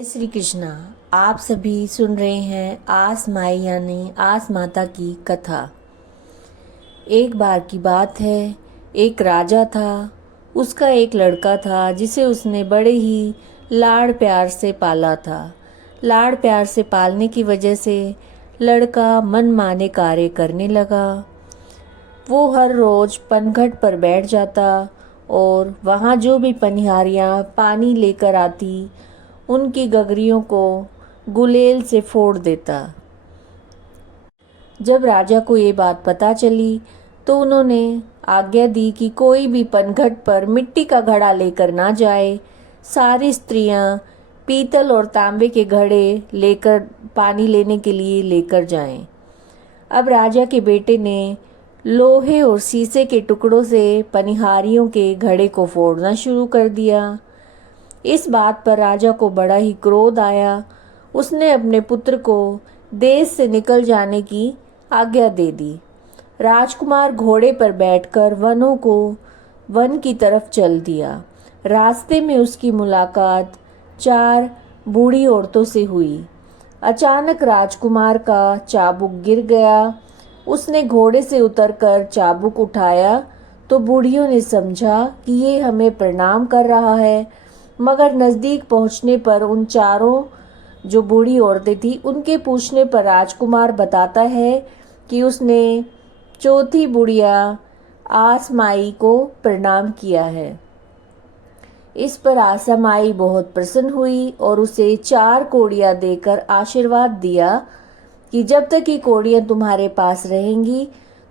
श्री कृष्णा। आप सभी सुन रहे हैं आस माई यानी आस माता की कथा। एक बार की बात है, एक राजा था। उसका एक लड़का था जिसे उसने बड़े ही लाड़ प्यार से पाला था। लाड़ प्यार से पालने की वजह से लड़का मनमाने कार्य करने लगा। वो हर रोज़ पनघट पर बैठ जाता और वहाँ जो भी पनिहारियाँ पानी लेकर आती उनकी गगरियों को गुलेल से फोड़ देता। जब राजा को ये बात पता चली तो उन्होंने आज्ञा दी कि कोई भी पनघट पर मिट्टी का घड़ा लेकर ना जाए। सारी स्त्रियां पीतल और तांबे के घड़े लेकर पानी लेने के लिए लेकर जाएं। अब राजा के बेटे ने लोहे और शीशे के टुकड़ों से पनिहारियों के घड़े को फोड़ना शुरू कर दिया। इस बात पर राजा को बड़ा ही क्रोध आया। उसने अपने पुत्र को देश से निकल जाने की आज्ञा दे दी। राजकुमार घोड़े पर बैठकर वन की तरफ चल दिया। रास्ते में उसकी मुलाकात 4 बूढ़ी औरतों से हुई। अचानक राजकुमार का चाबुक गिर गया। उसने घोड़े से उतरकर चाबुक उठाया तो बूढ़ियों ने समझा कि ये हमें प्रणाम कर रहा है, मगर नज़दीक पहुंचने पर उन चारों जो बूढ़ी औरतें थी उनके पूछने पर राजकुमार बताता है कि उसने चौथी बुढ़िया आस माई को प्रणाम किया है। इस पर आसा माई बहुत प्रसन्न हुई और उसे 4 कोड़ियाँ देकर आशीर्वाद दिया कि जब तक ये कोड़ियाँ तुम्हारे पास रहेंगी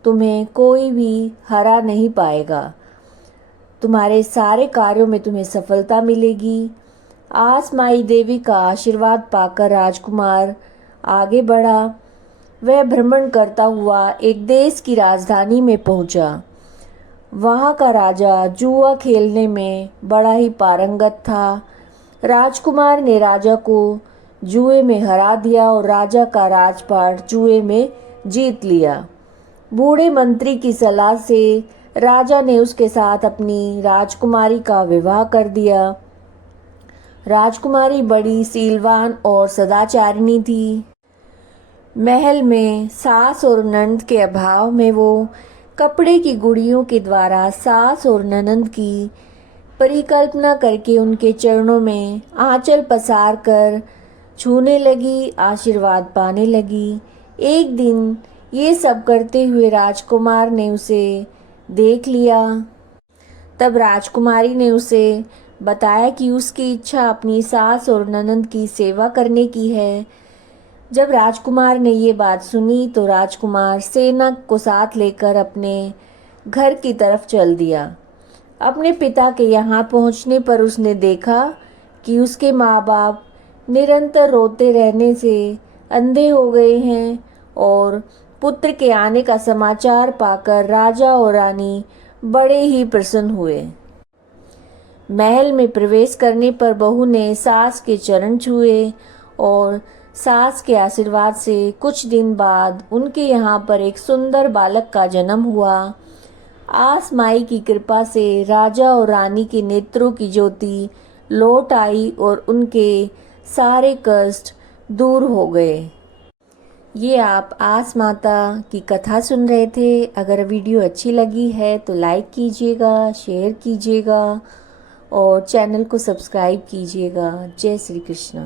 तुम्हें कोई भी हरा नहीं पाएगा। तुम्हारे सारे कार्यों में तुम्हें सफलता मिलेगी। आस माई देवी का आशीर्वाद पाकर राजकुमार आगे बढ़ा। वह भ्रमण करता हुआ एक देश की राजधानी में पहुंचा। वहां का राजा जुआ खेलने में बड़ा ही पारंगत था। राजकुमार ने राजा को जुए में हरा दिया और राजा का राजपाट जुए में जीत लिया। बूढ़े मंत्री की सलाह से राजा ने उसके साथ अपनी राजकुमारी का विवाह कर दिया। राजकुमारी बड़ी सीलवान और सदाचारिणी थी। महल में सास और ननद के अभाव में वो कपड़े की गुड़ियों के द्वारा सास और ननद की परिकल्पना करके उनके चरणों में आंचल पसार कर छूने लगी, आशीर्वाद पाने लगी। एक दिन ये सब करते हुए राजकुमार ने उसे देख लिया। तब राजकुमारी ने उसे बताया कि उसकी इच्छा अपनी सास और ननद की सेवा करने की है। जब राजकुमार ने ये बात सुनी तो राजकुमार सेना को साथ लेकर अपने घर की तरफ चल दिया। अपने पिता के यहाँ पहुँचने पर उसने देखा कि उसके माँ बाप निरंतर रोते रहने से अंधे हो गए हैं और पुत्र के आने का समाचार पाकर राजा और रानी बड़े ही प्रसन्न हुए। महल में प्रवेश करने पर बहू ने सास के चरण छुए और सास के आशीर्वाद से कुछ दिन बाद उनके यहाँ पर एक सुंदर बालक का जन्म हुआ। आस माई की कृपा से राजा और रानी के नेत्रों की ज्योति लौट आई और उनके सारे कष्ट दूर हो गए। ये आप आस माता की कथा सुन रहे थे। अगर वीडियो अच्छी लगी है तो लाइक कीजिएगा, शेयर कीजिएगा और चैनल को सब्सक्राइब कीजिएगा। जय श्री कृष्णा।